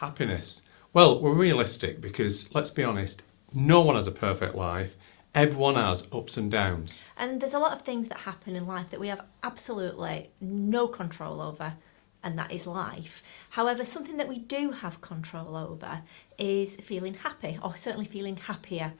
Happiness. Well, we're realistic because, let's be honest, no one has a perfect life. Everyone has ups and downs. And there's a lot of things that happen in life that we have absolutely no control over, and that is life. However, something that we do have control over is feeling happy, or certainly feeling happier,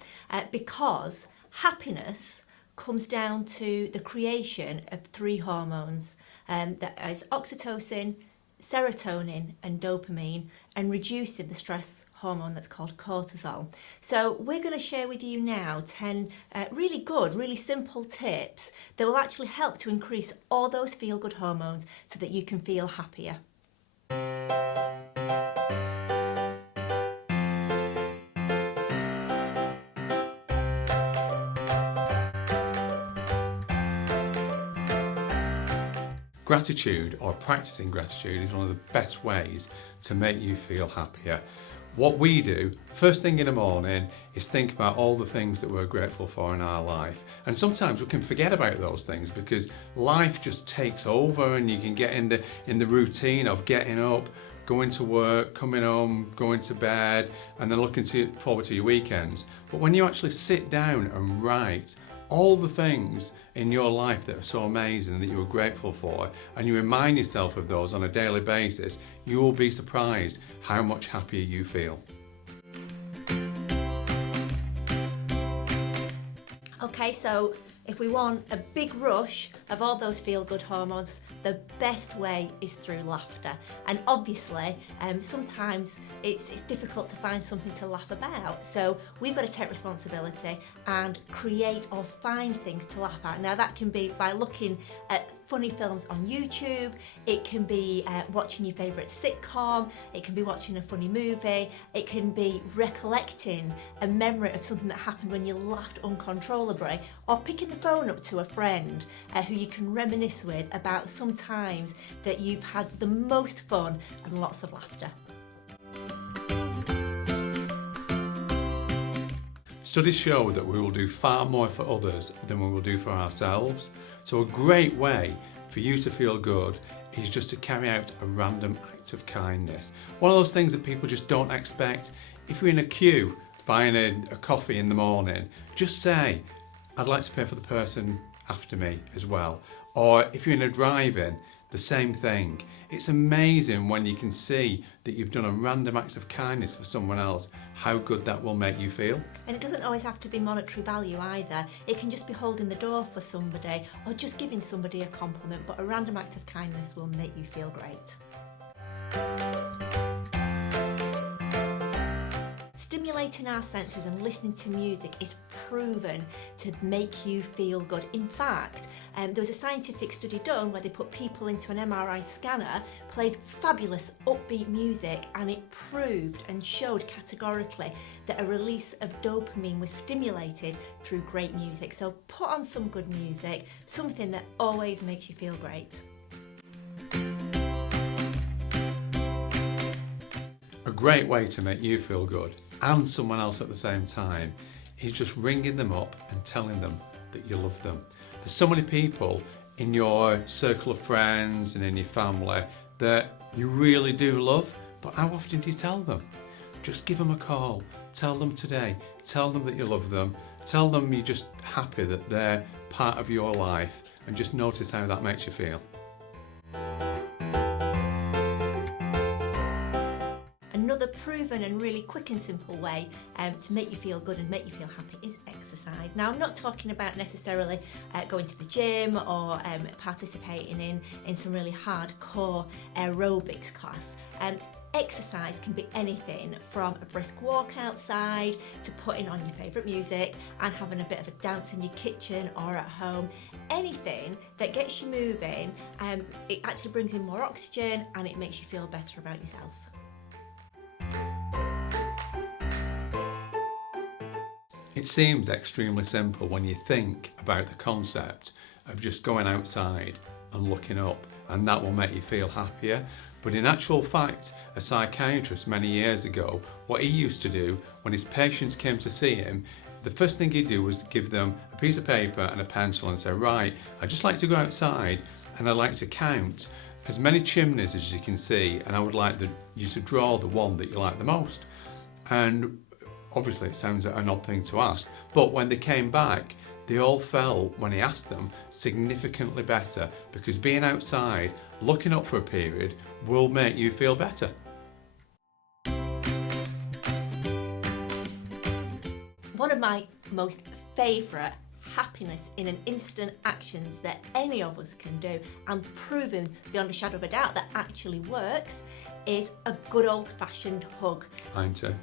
because happiness comes down to the creation of three hormones, that is oxytocin, serotonin and dopamine, and reducing the stress hormone that's called cortisol. So we're going to share with you now 10 really good, really simple tips that will actually help to increase all those feel-good hormones so that you can feel happier. Gratitude, or practicing gratitude, is one of the best ways to make you feel happier. What we do first thing in the morning is think about all the things that we're grateful for in our life. And sometimes we can forget about those things because life just takes over and you can get in the routine of getting up, going to work, coming home, going to bed, and then looking forward to your weekends. But when you actually sit down and write all the things in your life that are so amazing and that you are grateful for, and you remind yourself of those on a daily basis, you will be surprised how much happier you feel. Okay, so if we want a big rush of all those feel-good hormones, the best way is through laughter. And obviously, sometimes it's difficult to find something to laugh about. So we've got to take responsibility and create or find things to laugh at. Now that can be by looking at funny films on YouTube, it can be watching your favourite sitcom, it can be watching a funny movie, it can be recollecting a memory of something that happened when you laughed uncontrollably, or picking the phone up to a friend who you can reminisce with about some times that you've had the most fun and lots of laughter. Studies show that we will do far more for others than we will do for ourselves. So a great way for you to feel good is just to carry out a random act of kindness. One of those things that people just don't expect. If you're in a queue buying a coffee in the morning, just say, I'd like to pay for the person after me as well. Or if you're in a drive-in, the same thing. It's amazing when you can see that you've done a random act of kindness for someone else, how good that will make you feel. And it doesn't always have to be monetary value either. It can just be holding the door for somebody or just giving somebody a compliment, but a random act of kindness will make you feel great. Stimulating our senses and listening to music is proven to make you feel good. In fact, there was a scientific study done where they put people into an MRI scanner, played fabulous upbeat music, and it proved and showed categorically that a release of dopamine was stimulated through great music. So put on some good music, something that always makes you feel great. A great way to make you feel good and someone else at the same time is just ringing them up and telling them that you love them. There's so many people in your circle of friends and in your family that you really do love, but how often do you tell them? Just give them a call, tell them today, tell them that you love them, tell them you're just happy that they're part of your life, and just notice how that makes you feel. Another proven and really quick and simple way to make you feel good and make you feel happy is exercise. Now, I'm not talking about necessarily going to the gym or participating in some really hardcore aerobics class. Exercise can be anything from a brisk walk outside to putting on your favourite music and having a bit of a dance in your kitchen or at home. Anything that gets you moving, it actually brings in more oxygen and it makes you feel better about yourself. It seems extremely simple when you think about the concept of just going outside and looking up, and that will make you feel happier. But in actual fact, a psychiatrist many years ago, what he used to do when his patients came to see him, the first thing he'd do was give them a piece of paper and a pencil and say, right, I'd just like to go outside and I'd like to count as many chimneys as you can see, and I would like the you to draw the one that you like the most. And obviously it sounds an odd thing to ask, but when they came back, they all felt, when he asked them, significantly better, because being outside, looking up for a period, will make you feel better. One of my most favourite happiness in an instant actions that any of us can do, and proven beyond a shadow of a doubt that actually works, is a good old-fashioned hug. Mine too.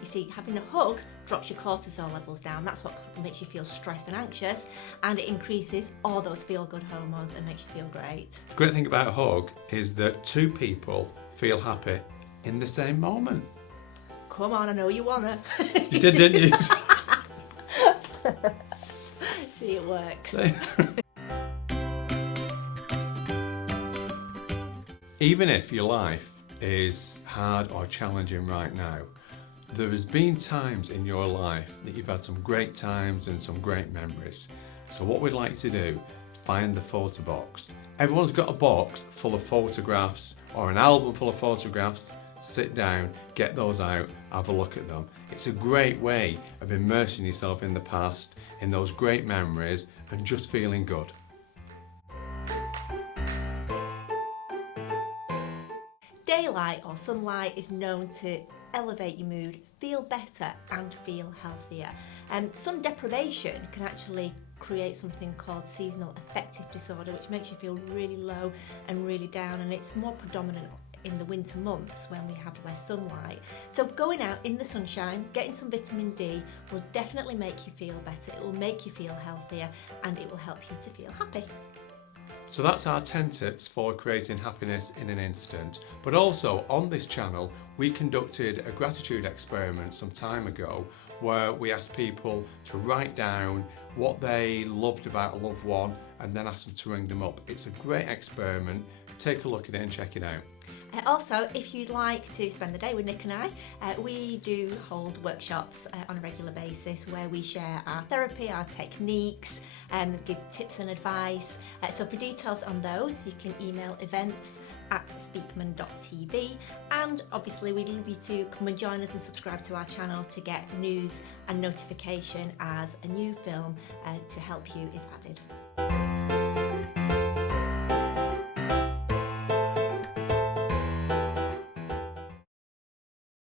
You see, having a hug drops your cortisol levels down. That's what makes you feel stressed and anxious, and it increases all those feel-good hormones and makes you feel great. The great thing about a hug is that two people feel happy in the same moment. Come on, I know you wanna. You did, didn't you? See, it works. Even if your life is hard or challenging right now, there has been times in your life that you've had some great times and some great memories. So what we'd like to do, find the photo box. Everyone's got a box full of photographs or an album full of photographs. Sit down, get those out, have a look at them. It's a great way of immersing yourself in the past, in those great memories, and just feeling good. Daylight or sunlight is known to elevate your mood, feel better and feel healthier. Sun deprivation can actually create something called seasonal affective disorder, which makes you feel really low and really down, and it's more predominant in the winter months when we have less sunlight. So going out in the sunshine, getting some vitamin D will definitely make you feel better, it will make you feel healthier, and it will help you to feel happy. So that's our 10 tips for creating happiness in an instant. But also on this channel, we conducted a gratitude experiment some time ago where we asked people to write down what they loved about a loved one and then ask them to ring them up. It's a great experiment. Take a look at it and check it out. Also, if you'd like to spend the day with Nick and I, we do hold workshops on a regular basis where we share our therapy, our techniques, and give tips and advice. So for details on those, you can email events@speakman.tv, and obviously we'd love you to come and join us and subscribe to our channel to get news and notification as a new film to help you is added.